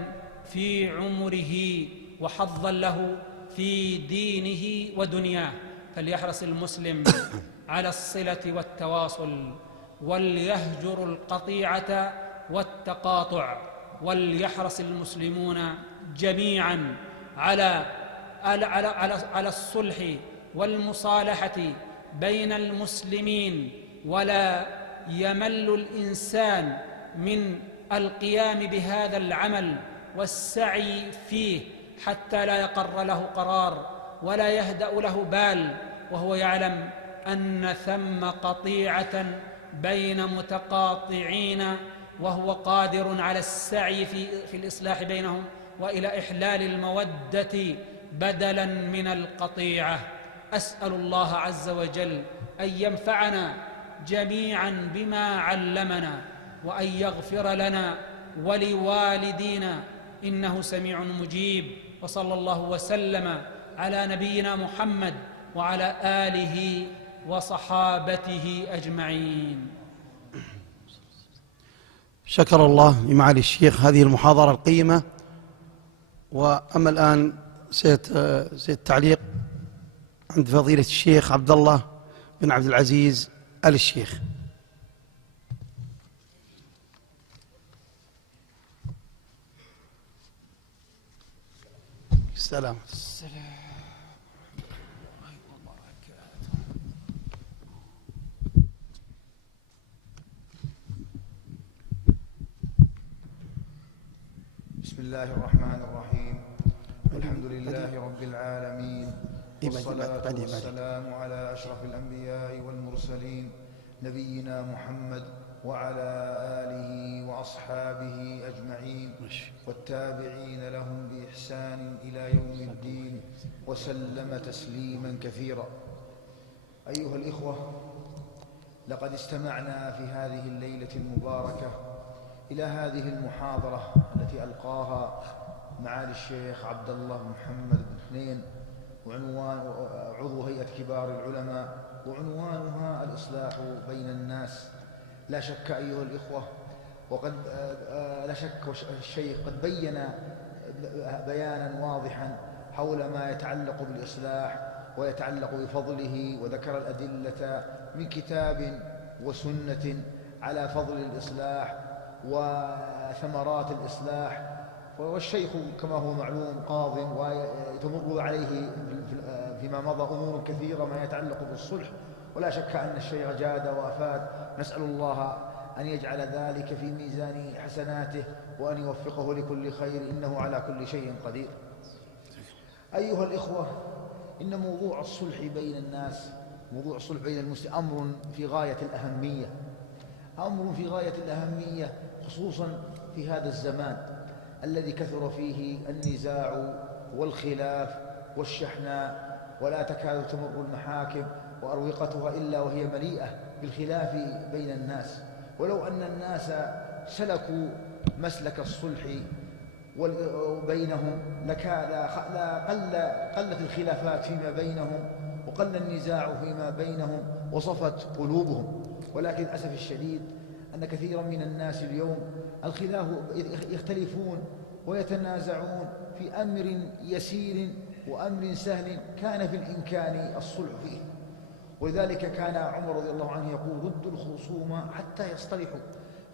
في عمره وحظا له في دينه ودنياه. فليحرص المسلم على الصلة والتواصل، وليهجر القطيعة والتقاطع، وليحرص المسلمون جميعا على الصلح والمصالحة بين المسلمين، ولا يمل الإنسان من القيام بهذا العمل والسعي فيه حتى لا يقر له قرار ولا يهدأ له بال، وهو يعلم أن ثم قطيعة بين متقاطعين، وهو قادر على السعي في الإصلاح بينهم وإلى إحلال المودة بدلاً من القطيعة. أسأل الله عز وجل أن ينفعنا جميعاً بما علمنا، وأن يغفر لنا ولوالدينا، إنه سميع مجيب. وصلى الله وسلم على نبينا محمد وعلى آله وصحابته أجمعين. شكر الله لمعالي الشيخ هذه المحاضرة القيمة. وأما الآن سيتعليق عند فضيلة الشيخ عبد الله بن عبد العزيز آل الشيخ. السلام. بسم الله الرحمن الرحيم. الحمد لله رب العالمين، والصلاة والسلام على أشرف الأنبياء والمرسلين نبينا محمد وعلى آله وأصحابه أجمعين والتابعين لهم بإحسان إلى يوم الدين، وسلم تسليما كثيرا. أيها الإخوة، لقد استمعنا في هذه الليلة المباركة إلى هذه المحاضرة التي ألقاها معالي الشيخ عبد الله محمد بن حنين، وعنوان عضو هيئة كبار العلماء، وعنوانها الإصلاح بين الناس. لا شك أيها الإخوة، وقد لا شك الشيخ قد بين بيانا واضحا حول ما يتعلق بالإصلاح ويتعلق بفضله، وذكر الأدلة من كتاب وسنة على فضل الإصلاح وثمرات الإصلاح. والشيخ كما هو معلوم قاض، وتمر عليه فيما مضى أمور كثيرة ما يتعلق بالصلح، ولا شك أن الشيخ جاد وأفاد. نسأل الله أن يجعل ذلك في ميزان حسناته، وأن يوفقه لكل خير، إنه على كل شيء قدير. أيها الإخوة، إن موضوع الصلح بين الناس، موضوع الصلح بين المسلمين، أمر في غاية الأهمية، أمر في غاية الأهمية، خصوصا في هذا الزمان الذي كثر فيه النزاع والخلاف والشحناء، ولا تكاد تمر المحاكم وأروقتها إلا وهي مليئة بالخلاف بين الناس. ولو أن الناس سلكوا مسلك الصلح بينهم قلت الخلافات فيما بينهم، وقل النزاع فيما بينهم، وصفت قلوبهم. ولكن للأسف الشديد أن كثيرا من الناس اليوم الخلاف يختلفون ويتنازعون في أمر يسير وأمر سهل كان في الإمكان الصلح فيه. ولذلك كان عمر رضي الله عنه يقول: ردوا الخصوم حتى يصطلحوا،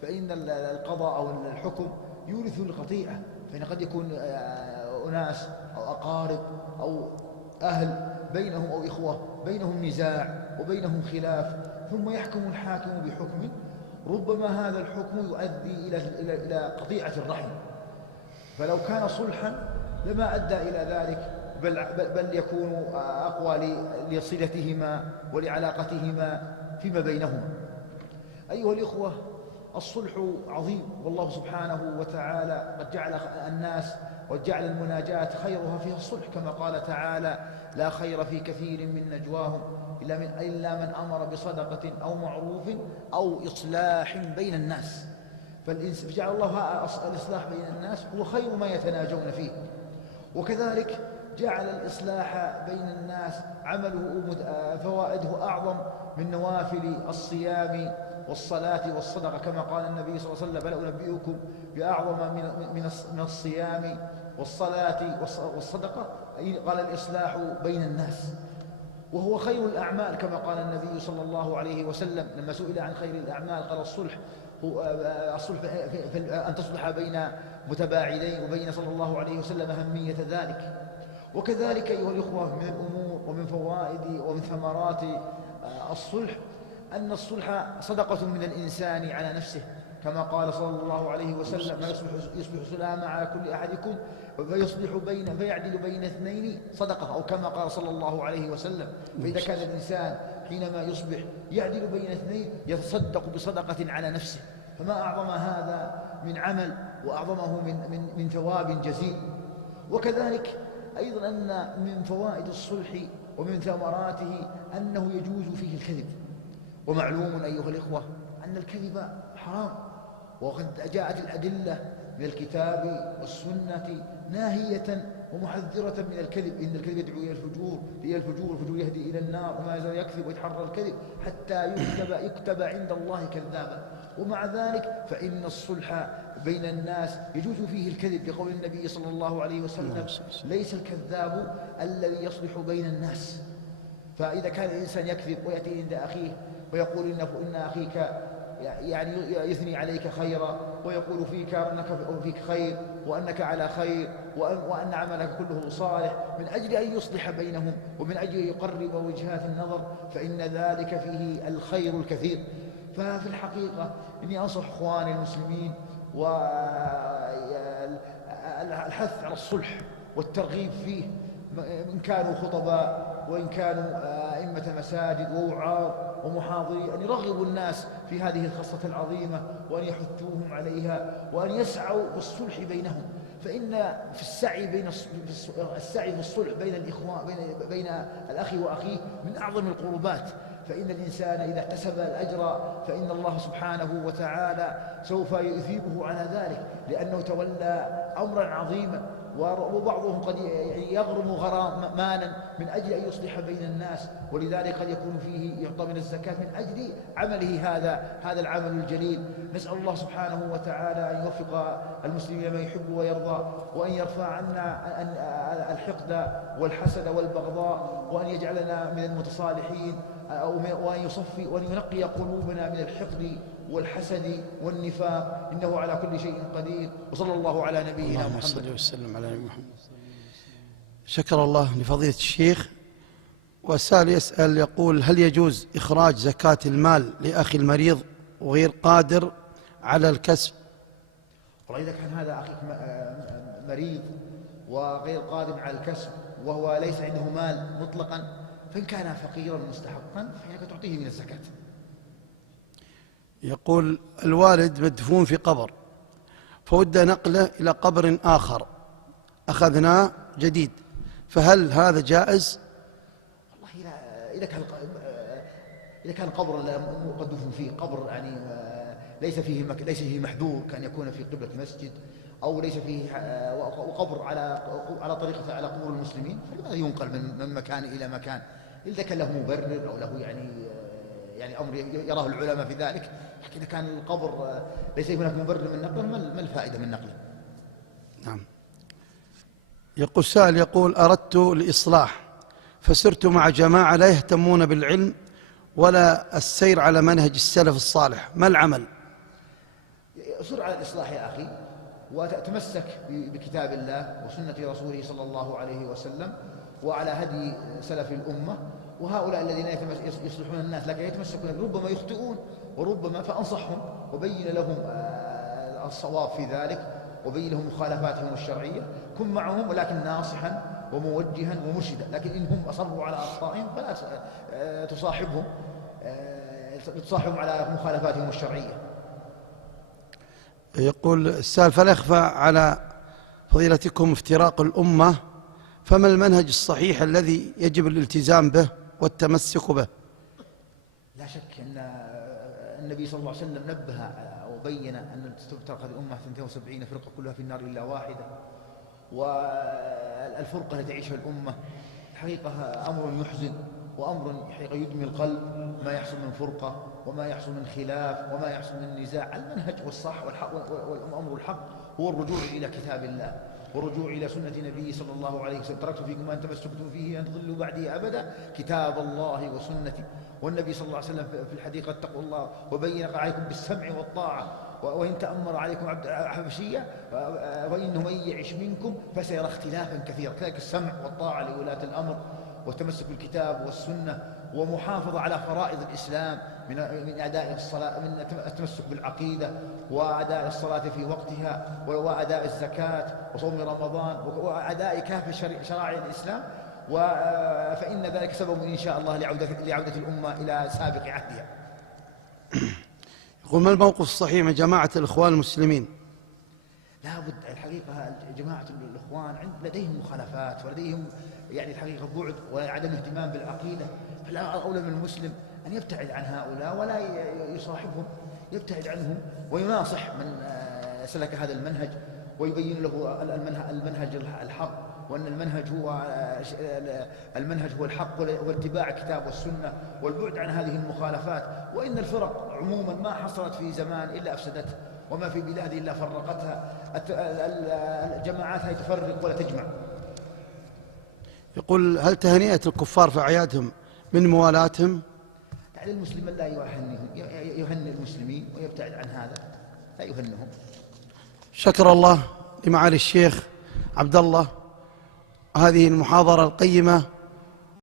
فإن القضاء أو الحكم يورث القطيعة. فإن قد يكون أناس أو أقارب أو أهل بينهم أو إخوة بينهم نزاع وبينهم خلاف، ثم يحكم الحاكم بحكم ربما هذا الحكم يؤدي إلى قطيعة الرحم. فلو كان صلحا لما أدى إلى ذلك، بل يكون أقوى لصلتهما ولعلاقتهما فيما بينهما. أيها الإخوة، الصلح عظيم، والله سبحانه وتعالى قد جعل الناس وجعل المناجاة خيرها فيها الصلح، كما قال تعالى: لا خير في كثير من نجواهم إلا من أمر بصدقة أو معروف أو إصلاح بين الناس. فجعل الله الإصلاح بين الناس هو خير ما يتناجون فيه. وكذلك جعل الإصلاح بين الناس عمله فوائده أعظم من نوافل الصيام والصلاة والصدقة، كما قال النبي صلى الله عليه وسلم: بل أنبئكم بأعظم من الصيام والصلاة والصدقة، قال الإصلاح بين الناس، وهو خير الأعمال، كما قال النبي صلى الله عليه وسلم لما سئل عن خير الأعمال قال: الصلح أن تصلح بين متباعدين، وبين صلى الله عليه وسلم أهمية ذلك. وكذلك أيها الإخوة، من الأمور ومن فوائد ومن ثمرات الصلح أن الصلح صدقة من الإنسان على نفسه، كما قال صلى الله عليه وسلم: ما يصبح سلام على كل أحدكم فيعدل بين اثنين صدقة، أو كما قال صلى الله عليه وسلم. فإذا كان الإنسان حينما يصبح يعدل بين اثنين يتصدق بصدقة على نفسه، فما أعظم هذا من عمل وأعظمه من ثواب جزيل. وكذلك أيضا أن من فوائد الصلح ومن ثمراته أنه يجوز فيه الكذب. ومعلوم أيها الإخوة أن الكذب حرام، وقد جاءت الأدلة من الكتاب والسنة ناهية ومحذرة من الكذب. إن الكذب يدعو إلى الفجور، والفجور يهدي إلى النار، وما يزال يكذب ويتحرى الكذب حتى يكتب عند الله كذابا. ومع ذلك فإن الصلح بين الناس يجوز فيه الكذب، لقول النبي صلى الله عليه وسلم: ليس الكذاب الذي يصلح بين الناس. فإذا كان الإنسان يكذب ويأتي عند أخيه ويقول إن أخيك يعني يثني عليك خيرا، ويقول فيك أنك فيك خير وأنك على خير وأن عملك كله صالح، من أجل أن يصلح بينهم ومن أجل أن يقرب وجهات النظر، فإن ذلك فيه الخير الكثير. ففي الحقيقة إني أنصح إخواني المسلمين والحث على الصلح والترغيب فيه، إن كانوا خطباء وإن كانوا أئمة مساجد ووعاظ ومحاضرين، أن يرغبوا الناس في هذه الخصلة العظيمة وأن يحثوهم عليها وأن يسعوا بالصلح بينهم. فإن في السعي في الصلح بين الإخوان بين الأخ وأخيه من أعظم القربات. فإن الإنسان إذا احتسب الأجر فإن الله سبحانه وتعالى سوف يثيبه على ذلك، لأنه تولى أمرا عظيما. وبعضهم قد يغرم غراما من أجل أن يصلح بين الناس، ولذلك قد يكون فيه يعطى من الزكاة من أجل عمله هذا العمل الجليل. نسأل الله سبحانه وتعالى أن يوفق المسلمين ما يحب ويرضى، وأن يرفع عنا الحقد والحسد والبغضاء، وأن يجعلنا من المتصالحين، وأن يصفي وأن ينقي قلوبنا من الحقد والحسد والنفاق، إنه على كل شيء قدير. وصلى الله على نبينا محمد. اللهم صل وسلم على نبينا محمد. شكر الله لفضيلة الشيخ. والسائل يسأل يقول: هل يجوز إخراج زكاة المال لأخي المريض وغير قادر على الكسب؟ والله إذا كان هذا أخيك مريض وغير قادر على الكسب وهو ليس عنده مال مطلقا، فإن كان فقيرا مستحقا فإنك تعطيه من الزكاة. يقول: الوالد مدفون في قبر، فود نقله إلى قبر آخر أخذناه جديد، فهل هذا جائز؟ والله إذا كان قبر قد دفن فيه قبر يعني ليس فيه محذور، كان يكون في قبلة مسجد، أو ليس فيه وقبر على طريقة على قبور المسلمين، فلماذا ينقل من مكان إلى مكان؟ إذا كان له مبرر أو له يعني أمر يراه العلماء في ذلك. لكن إذا كان القبر ليس هناك مبرر من نقله، ما الفائدة من نقله؟ نعم. يقول سائل يقول: أردت الإصلاح فسرت مع جماعة لا يهتمون بالعلم ولا السير على منهج السلف الصالح، ما العمل؟ سر على الإصلاح يا أخي، وتتمسك بكتاب الله وسنة رسوله صلى الله عليه وسلم وعلى هدي سلف الأمة. وهؤلاء الذين يصلحون الناس لكن يتمسكون ربما يخطئون وربما، فأنصحهم وبين لهم الصواب في ذلك وبين لهم مخالفاتهم الشرعية. كن معهم ولكن ناصحا وموجها ومرشدا، لكن إنهم أصروا على أخطائهم فلا تصاحبهم على مخالفاتهم الشرعية. يقول السائل: فلا يخفى على فضيلتكم افتراق الأمة، فما المنهج الصحيح الذي يجب الالتزام به والتمسك به؟ لا شك أن النبي صلى الله عليه وسلم نبه وبين أن تفترق الأمة 72 فرقة كلها في النار إلا واحدة. والفرقة التي تعيشها الأمة حقيقة أمر يحزن وأمر حقيقة يدمي القلب، ما يحصل من فرقة وما يحصل من خلاف وما يحصل من نزاع. المنهج والصح والأمر الحق هو الرجوع إلى كتاب الله والرجوع إلى سنة نبيه صلى الله عليه وسلم. تركت فيكم ما أن تمسكتم فيه أن تضلوا بعدي أبدا، كتاب الله وسنتي. والنبي صلى الله عليه وسلم في الحديث: قد اتقوا الله وبين عليكم بالسمع والطاعة، وإن تأمر عليكم عبد حبشية وإنه من يعش منكم فسيرى اختلافا كثيرا. كذلك السمع والطاعة لولاة الأمر والتمسك بالكتاب والسنة ومحافظة على فرائض الإسلام من أداء الصلاة، من التمسك بالعقيدة وأداء الصلاة في وقتها وأداء الزكاة وصوم رمضان وأداء كافة شرائع الإسلام، فإن ذلك سبب إن شاء الله لعودة الأمة إلى سابق عهدها. يقول: ما الموقف الصحيح من جماعة الإخوان المسلمين؟ لا بد الحقيقة جماعة الإخوان لديهم مخالفات ولديهم يعني الحقيقة بعد وعدم اهتمام بالعقيدة، فلا أولى من المسلم أن يبتعد عن هؤلاء ولا يصاحبهم، يبتعد عنهم ويناصح من سلك هذا المنهج ويبين له المنهج الحق، وأن المنهج هو الحق واتباع الكتاب والسنة والبعد عن هذه المخالفات. وإن الفرق عموما ما حصلت في زمان إلا أفسدتها، وما في بلاد إلا فرقتها. الجماعات هي تفرق ولا تجمع. يقول: هل تهنئة الكفار في أعيادهم من موالاتهم؟ يعني المسلم لا يهنئ المسلمين ويبتعد عن هذا، لا يهنئهم. شكر الله لمعالي الشيخ عبد الله هذه المحاضرة القيمة